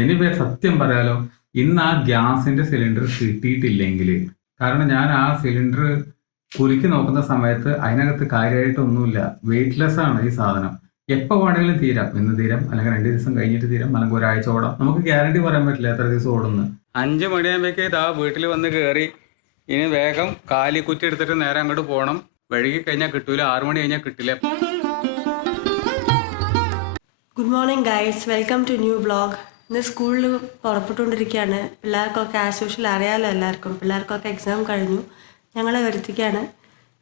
Anyway സത്യം പറയാലോ, ഇന്ന് ആ ഗ്യാസിന്റെ സിലിണ്ടർ കിട്ടിയിട്ടില്ലെങ്കിൽ, കാരണം ഞാൻ ആ സിലിണ്ടർ കുലുക്കി നോക്കുന്ന സമയത്ത് അതിനകത്ത് കാര്യമായിട്ടൊന്നുമില്ല, വെയിറ്റ്ലെസ് ആണ് ഈ സാധനം. എപ്പോ വേണമെങ്കിലും തീരാം, ഇന്ന് തീരാം, അല്ലെങ്കിൽ 2 ദിവസം കഴിഞ്ഞിട്ട് തീരാം, അല്ലെങ്കിൽ ഒരാഴ്ച ഓടാം. നമുക്ക് ഗ്യാരണ്ടി പറയാൻ പറ്റില്ല എത്ര ദിവസം ഓടുന്നു. 5 മണിയാകുമ്പോഴേക്ക് ഇതാ വീട്ടിൽ വന്ന് കയറി. ഇനി വേഗം കാലിക്കുറ്റി എടുത്തിട്ട് നേരെ അങ്ങോട്ട് പോകണം. വഴുകി കഴിഞ്ഞാൽ കിട്ടൂല, 6 മണി കഴിഞ്ഞാൽ കിട്ടില്ല. Good morning guys, welcome to new vlog. ഇന്ന് സ്കൂളിൽ പുറപ്പെട്ടുകൊണ്ടിരിക്കുകയാണ്. പിള്ളേർക്കൊക്കെ ആസ് യൂഷ്വൽ അറിയാമല്ലോ എല്ലാവർക്കും. പിള്ളേർക്കൊക്കെ എക്സാം കഴിഞ്ഞു. ഞങ്ങളെ വരുത്തിക്കാണ്.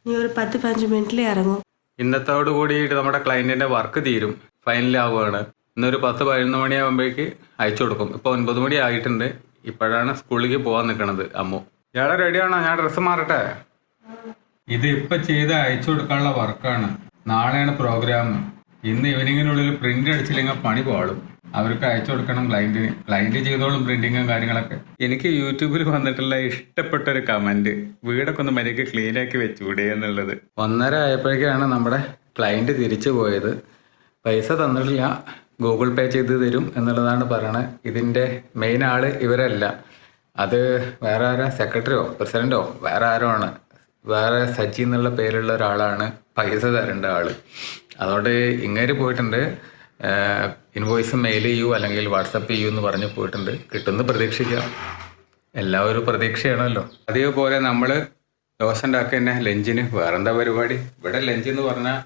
ഇനി ഒരു 10-15 മിനിറ്റിൽ ഇറങ്ങും. ഇന്നത്തോടു കൂടിയിട്ട് നമ്മുടെ ക്ലയൻറ്റിൻ്റെ വർക്ക് തീരും, ഫൈനലാവുകയാണ്. ഇന്നൊരു 10-11 മണിയാകുമ്പോഴേക്ക് അയച്ചു കൊടുക്കും. ഇപ്പോൾ 9 മണി ആയിട്ടുണ്ട്. ഇപ്പോഴാണ് സ്കൂളിലേക്ക് പോകാൻ നിൽക്കുന്നത് അമ്മു. ഇയാളെ റെഡിയാണോ? ഞാൻ ഡ്രസ്സ് മാറട്ടെ. ഇത് ഇപ്പം ചെയ്ത് അയച്ചു കൊടുക്കാനുള്ള വർക്കാണ്. നാളെയാണ് പ്രോഗ്രാം. ഇന്ന് ഈവനിങ്ങിനുള്ളിൽ പ്രിന്റ് അടിച്ചില്ലെങ്കിൽ പണി പാടും. അവർക്ക് അയച്ചു കൊടുക്കണം ക്ലയൻറ്റിന്. ക്ലയൻറ്റ് ചെയ്തോളും പ്രിന്റിങ്ങും കാര്യങ്ങളൊക്കെ. എനിക്ക് യൂട്യൂബിൽ വന്നിട്ടുള്ള ഇഷ്ടപ്പെട്ട ഒരു കമന്റ്, വീടൊക്കെ ഒന്ന് മര്യാദയ്ക്ക് ക്ലീൻ ആക്കി വെച്ചുകൂടെ എന്നുള്ളത്. 1:30 ആയപ്പോഴേക്കാണ് നമ്മുടെ ക്ലയൻറ്റ് തിരിച്ചു പോയത്. പൈസ തന്നിട്ടില്ല, ഗൂഗിൾ പേ ചെയ്ത് തരും എന്നുള്ളതാണ് പറയണത്. ഇതിൻ്റെ മെയിൻ ആള് ഇവരല്ല, അത് വേറെ ആരാ, സെക്രട്ടറിയോ പ്രസിഡന്റോ വേറെ ആരോ ആണ്. വേറെ സജി എന്നുള്ള പേരുള്ള ഒരാളാണ് പൈസ തരേണ്ട ആള്. അതുകൊണ്ട് ഇങ്ങേര് പോയിട്ടുണ്ട്, ഇൻവോയ്സ് മെയിൽ ചെയ്യൂ അല്ലെങ്കിൽ വാട്സപ്പ് ചെയ്യൂ എന്ന് പറഞ്ഞ് പോയിട്ടുണ്ട്. കിട്ടുമെന്ന് പ്രതീക്ഷിക്കാം. എല്ലാവരും പ്രതീക്ഷയാണല്ലോ. അതേപോലെ നമ്മൾ ദോശ ഉണ്ടാക്കുക തന്നെ ലഞ്ചിന്. വേറെന്താ പരിപാടി? ഇവിടെ ലഞ്ച് എന്ന് പറഞ്ഞാൽ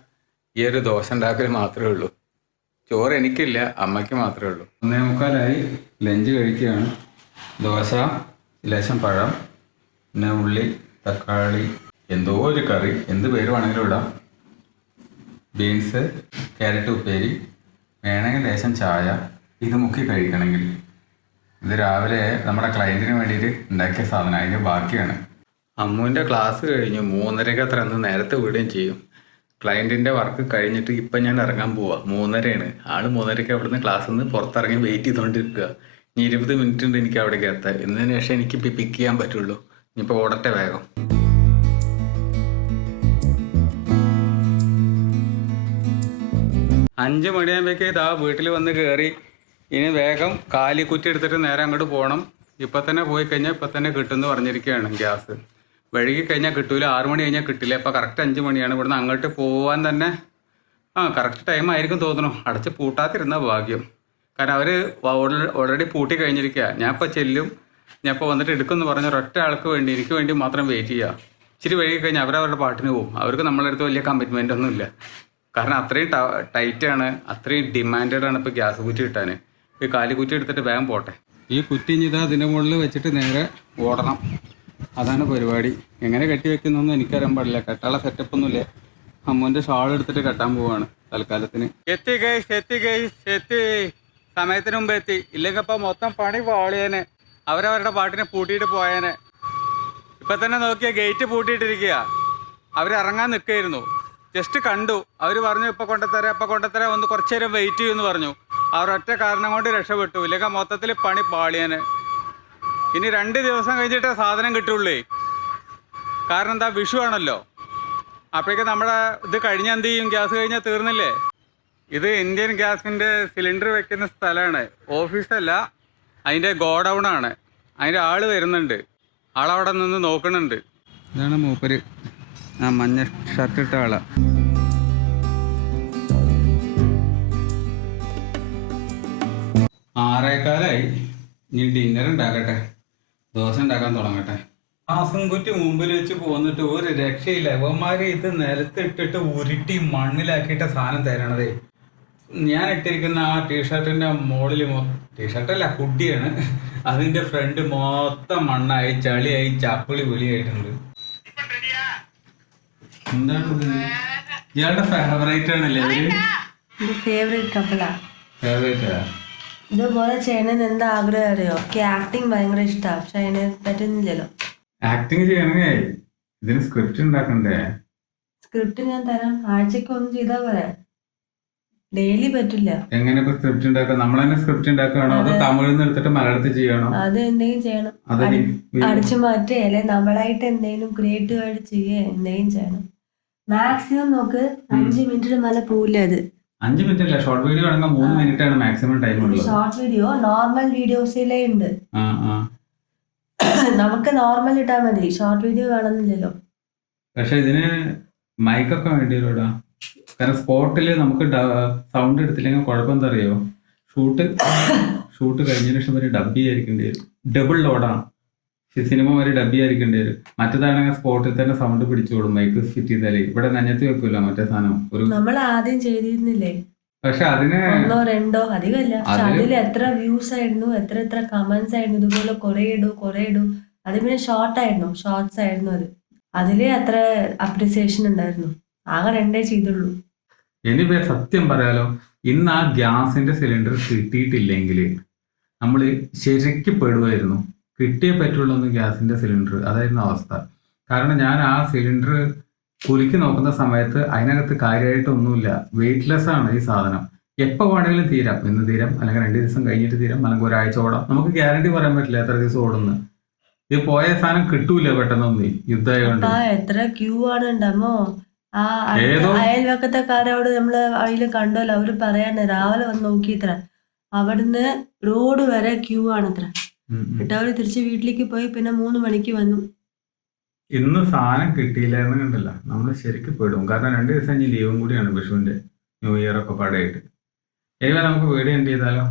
ഈ ഒരു ദോശ ഉണ്ടാക്കൽ മാത്രമേ ഉള്ളൂ. ചോറ് എനിക്കില്ല, അമ്മയ്ക്ക് മാത്രമേ ഉള്ളൂ. 1:45 ലഞ്ച് കഴിക്കുകയാണ്. ദോശ, ലേശം പഴം, പിന്നെ ഉള്ളി, തക്കാളി, എന്തോ ഒരു കറി, എന്ത് പേര് വേണമെങ്കിലും ഇടാം, ബീൻസ്, ക്യാരറ്റ് ഉപ്പേരി, വേണമെങ്കിൽ ലേശം ചായ. ഇത് മുക്കി കഴിക്കണമെങ്കിൽ. ഇത് രാവിലെ നമ്മുടെ ക്ലയൻറ്റിന് വേണ്ടിയിട്ട് ഉണ്ടാക്കിയ സാധനം, അതിൻ്റെ ബാക്കിയാണ്. അമ്മുവിൻ്റെ ക്ലാസ് കഴിഞ്ഞു. 3:30 അത്ര അന്ന് നേരത്തെ വിടുകയും ചെയ്യും. ക്ലയൻറ്റിൻ്റെ വർക്ക് കഴിഞ്ഞിട്ട് ഇപ്പം ഞാൻ ഇറങ്ങാൻ പോവാം. 3:30 ആള് 3:30 അവിടുന്ന് ക്ലാസ്സിൽ നിന്ന് പുറത്തിറങ്ങി വെയിറ്റ് ചെയ്തുകൊണ്ടിരിക്കുക. ഇനി 20 മിനിറ്റ് ഉണ്ട് എനിക്ക് അവിടേക്ക് എത്താൻ. എന്നതിന് ശേഷം എനിക്ക് പിക്ക് ചെയ്യാൻ പറ്റുള്ളൂ. ഇനിയിപ്പോൾ ഓടട്ടെ വേഗം. 5 മണിയാകുമ്പോഴേക്ക് ഇതാ വീട്ടിൽ വന്ന് കയറി. ഇനി വേഗം കാലിക്കുറ്റി എടുത്തിട്ട് നേരെ അങ്ങോട്ട് പോകണം. ഇപ്പം തന്നെ പോയി കഴിഞ്ഞാൽ ഇപ്പം തന്നെ കിട്ടുമെന്ന് പറഞ്ഞിരിക്കുകയാണ് ഗ്യാസ്. വഴുകി കഴിഞ്ഞാൽ കിട്ടൂല, 6 മണി കഴിഞ്ഞാൽ കിട്ടില്ല. ഇപ്പം കറക്റ്റ് 5 മണിയാണ്. ഇവിടുന്ന് അങ്ങോട്ട് പോകാൻ തന്നെ കറക്റ്റ് ടൈം ആയിരിക്കും തോന്നുന്നു. അടച്ച് പൂട്ടാതിരുന്ന ഭാഗ്യം. കാരണം അവർ ഓൾറെഡി പൂട്ടി കഴിഞ്ഞിരിക്കുക. ഞാൻ ഇപ്പോൾ ചെല്ലും, ഞാൻ ഇപ്പോൾ വന്നിട്ട് എടുക്കുമെന്ന് പറഞ്ഞ ഒരൊറ്റ ആൾക്ക് വേണ്ടി, എനിക്ക് വേണ്ടി മാത്രം വെയിറ്റ് ചെയ്യുക. ഇച്ചിരി വഴുകി കഴിഞ്ഞാൽ അവരവരുടെ പാട്ടിന് പോകും. അവർക്ക് നമ്മളെ അടുത്ത് വലിയ കമ്മിറ്റ്മെൻ്റ് ഒന്നുമില്ല. കാരണം അത്രയും ടൈറ്റാണ്, അത്രയും ഡിമാൻഡഡ് ആണ് ഇപ്പോൾ ഗ്യാസ് കുറ്റി കിട്ടാൻ. ഈ കാലിക്കുറ്റി എടുത്തിട്ട് വേഗം പോട്ടെ. ഈ കുറ്റി ഇതാ അതിൻ്റെ മുകളിൽ വെച്ചിട്ട് നേരെ ഓടണം. അതാണ് പരിപാടി. എങ്ങനെ കെട്ടി വെക്കുന്നൊന്നും എനിക്കറിയാൻ പാടില്ല. കെട്ടാനുള്ള സെറ്റപ്പ് ഒന്നുമില്ല. അമ്മൂൻ്റെ ഷാൾ എടുത്തിട്ട് കെട്ടാൻ പോവാണ് തൽക്കാലത്തിന്. എത്തി സമയത്തിന് മുമ്പ് എത്തി. ഇല്ലെങ്കിൽ ഇപ്പം മൊത്തം പണി പാളിയേനെ. അവരവരുടെ പാട്ടിനെ പൂട്ടിയിട്ട് പോയേനെ. ഇപ്പം തന്നെ നോക്കിയാൽ ഗേറ്റ് പൂട്ടിയിട്ടിരിക്കുക. അവരിറങ്ങാൻ നിൽക്കുകയായിരുന്നു. ജസ്റ്റ് കണ്ടു. അവർ പറഞ്ഞു ഇപ്പം കൊണ്ടുത്തരാം, ഒന്ന് കുറച്ച് നേരം വെയിറ്റ് ചെയ്യുമെന്ന് പറഞ്ഞു. അവരൊറ്റ കാരണം കൊണ്ട് രക്ഷപ്പെട്ടു. ഇല്ലെങ്കിൽ മൊത്തത്തിൽ പണി പാളിയേനെ. ഇനി 2 ദിവസം കഴിഞ്ഞിട്ടേ സാധനം കിട്ടുള്ളൂ. കാരണം എന്താ, വിഷു ആണല്ലോ. അപ്പോഴേക്കും നമ്മുടെ ഇത് കഴിഞ്ഞാൽ എന്ത് ചെയ്യും? ഗ്യാസ് കഴിഞ്ഞാൽ തീർന്നില്ലേ? ഇത് ഇന്ത്യൻ ഗ്യാസിൻ്റെ സിലിണ്ടർ വെക്കുന്ന സ്ഥലമാണ്, ഓഫീസല്ല. അതിൻ്റെ ഗോഡൗൺ ആണ്. അതിൻ്റെ ആൾ വരുന്നുണ്ട്. ആളവിടെ നിന്ന് നോക്കുന്നുണ്ട്. ഇതാണ് മൂപ്പര്, ആ മഞ്ഞ ഷർട്ട് ഇട്ട ആളാ. ആറേക്കാലായി. ഇനി ഡിന്നർ ഉണ്ടാക്കട്ടെ, ദോശ ഉണ്ടാക്കാൻ തുടങ്ങട്ടെ. ഗ്യാസും കുറ്റി മുമ്പിൽ വെച്ച് പോന്നിട്ട് ഒരു രക്ഷയില്ല. ഇവന്മാര് ഇത് നിലത്ത് ഇട്ടിട്ട് ഉരുട്ടി മണ്ണിലാക്കിയിട്ട സാധനം തരണതേ. ഞാൻ ഇട്ടിരിക്കുന്ന ആ ടീഷർട്ടിന്റെ മുകളിൽ, ടീഷർട്ടല്ല ഹുഡിയാണ്, അതിന്റെ ഫ്രണ്ട് മൊത്തം മണ്ണായി, ചളിയായി, ചപ്പിളി വിളിയായിട്ടുണ്ട്. എന്താണ് ഇയാളുടെ ഫേവറേറ്റ് ആണല്ലേ അവര്? ഫേവറേറ്റ് കപ്പിളാ. ഫേവറേറ്റാ. ഇതുപോലെ ചെയ്യണമെന്ന് എന്താ ആഗ്രഹം അറിയോ? എനിക്ക് ആക്ടിങ് ഭയങ്കര ഇഷ്ടമാണ്, പക്ഷെ അതിന് പറ്റുന്നില്ലല്ലോ. ആക്ടിങ് ചെയ്യണേ, ഇതിന് സ്ക്രിപ്റ്റ് ഉണ്ടാക്കണ്ടേ? സ്ക്രിപ്റ്റ് ഞാൻ തരാം, ആഴ്ചക്ക് ഒന്ന് ചെയ്താൽ പോരെ. ഡെയിലി പറ്റില്ല. എങ്ങനെ സ്ക്രിപ്റ്റ് ഉണ്ടാക്കുക? നമ്മൾ തന്നെ സ്ക്രിപ്റ്റ് ഉണ്ടാക്കുകയാണോ അതോ തമിഴിൽ നിന്ന് എടുത്തിട്ട് മലയാളത്തിൽ ചെയ്യണോ? അത് എന്തെങ്കിലും ചെയ്യണം, അടിച്ചു മാറ്റുക, അല്ലെ നമ്മളായിട്ട് എന്തെങ്കിലും ക്രിയേറ്റീവ് ആയിട്ട് ചെയ്യുക, എന്തെങ്കിലും ചെയ്യണം. മാക്സിമം നോക്ക് 5 മിനിറ്റിന് മേലെ പോവില്ല അത്. 5 മിനിറ്റ് അല്ല, ഷോർട്ട് വീഡിയോ ആണെങ്കിൽ 3 മിനിറ്റ് ആണ് മാക്സിമം ടൈം ഉള്ളത്. ഷോർട്ട് വീഡിയോ നോർമൽ വീഡിയോസിലേ ഉണ്ട്. ആ ആ നമുക്ക് നോർമൽ ഇട്ടാൽ മതി, ഷോർട്ട് വീഡിയോ വേണമെന്നില്ലല്ലോ. പക്ഷെ ഇതിന് മൈക്കൊക്കെ വേണ്ടി വരുമോടാ. കാരണം സ്പോട്ടിൽ നമുക്ക് സൗണ്ട് എടുത്തില്ലെങ്കിൽ കുഴപ്പം എന്താ അറിയോ, ഷൂട്ട് കഴിഞ്ഞതിന് ശേഷം വരെ ഡബ് ചെയ്യാതിരിക്കേണ്ടി വരും. ഡബിൾ ലോഡാണ് സിനിമ വരെ ഡബ് ചെയ്യാതിരിക്കേണ്ടി വരും. മറ്റേതാണെങ്കിൽ സ്പോട്ടിൽ തന്നെ സൗണ്ട് പിടിച്ചോടും മൈക്ക് ഫിറ്റ് ചെയ്താലേ. ഇവിടെ നനഞ്ഞത്തി വെക്കൂല മറ്റേ സാധനം. ഒരു നമ്മൾ ആദ്യം ചെയ്തിരുന്നില്ലേ, പക്ഷെ അതിന് 1 or 2 അധികമല്ല. പക്ഷെ അതിൽ എത്ര വ്യൂസ് ആയിരുന്നു, എത്ര കമന്റ്സ് ആയിരുന്നു. ഇതുപോലെ കുറെ ഇടൂ. അത് പിന്നെ ഷോർട്സ് ആയിരുന്നു. അതിലേ അത്ര അപ്രിസിയേഷൻ ഉണ്ടായിരുന്നു. ആകെ 2 ചെയ്തുള്ളൂ. എനിവേ സത്യം പറയാലോ, ഇന്ന് ആ ഗ്യാസിന്റെ സിലിണ്ടർ കിട്ടിയിട്ടില്ലെങ്കിൽ നമ്മൾ ശരിക്കും പെടുമായിരുന്നു. കിട്ടിയേ പറ്റുള്ളൂ ഗ്യാസിന്റെ സിലിണ്ടർ, അതായിരുന്നു അവസ്ഥ. കാരണം ഞാൻ ആ സിലിണ്ടർ കുലുക്കി നോക്കുന്ന സമയത്ത് അതിനകത്ത് കാര്യമായിട്ടൊന്നുമില്ല. വെയിറ്റ്ലെസ് ആണ് ഈ സാധനം. എപ്പോൾ വേണമെങ്കിലും തീരാം. ഇന്ന് തീരാം, അല്ലെങ്കിൽ 2 ദിവസം കഴിഞ്ഞിട്ട് തീരാം, അല്ലെങ്കിൽ ഒരാഴ്ച ഓടാം. നമുക്ക് ഗ്യാരണ്ടി പറയാൻ പറ്റില്ല എത്ര ദിവസം ഓടുന്നു. ഇത് പോയ സാധനം കിട്ടൂല പെട്ടെന്നൊന്നും യുദ്ധമായോണ്ട്. എത്ര ക്യൂ ആണ് ഉണ്ടാമോ. ആ ഏതോ അയൽവക്കത്തെക്കാരോട് നമ്മള് അതിൽ കണ്ടല്ലോ, അവര് പറയാണ് രാവിലെ വന്ന് നോക്കിയത്ര അവിടുന്ന് റോഡ് വരെ ക്യൂ ആണത്ര. എന്നിട്ട് അവര് തിരിച്ച് വീട്ടിലേക്ക് പോയി. പിന്നെ 3 മണിക്ക് വന്നു. ഇന്ന് സാധനം കിട്ടിയില്ല എന്ന് കണ്ടല്ല, നമ്മൾ ശരിക്കും പെടും. കാരണം 2 ദിവസം കഴിഞ്ഞ് ലീവും കൂടിയാണ്, വിഷുവിന്റെ ന്യൂ ഇയർ ഒക്കെ പാടായിട്ട്. എനിവേ നമുക്ക് വീഡിയോ എൻഡ് ചെയ്താലോ.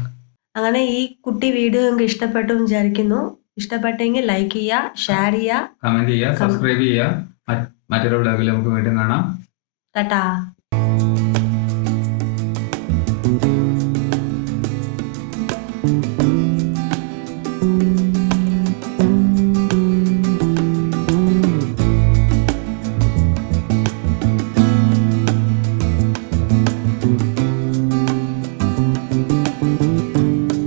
അങ്ങനെ ഈ കുട്ടി വീഡിയോ നിങ്ങൾക്ക് ഇഷ്ടപ്പെട്ടു വിചാരിക്കുന്നു. ഇഷ്ടപ്പെട്ടെങ്കിൽ ലൈക്ക് ചെയ്യുക, ഷെയർ ചെയ്യുക, കമന്റ് ചെയ്യുക, സബ്സ്ക്രൈബ് ചെയ്യുക. മറ്റൊരു വ്ലോഗിൽ നമുക്ക് വീണ്ടും കാണാം. ടാറ്റാ.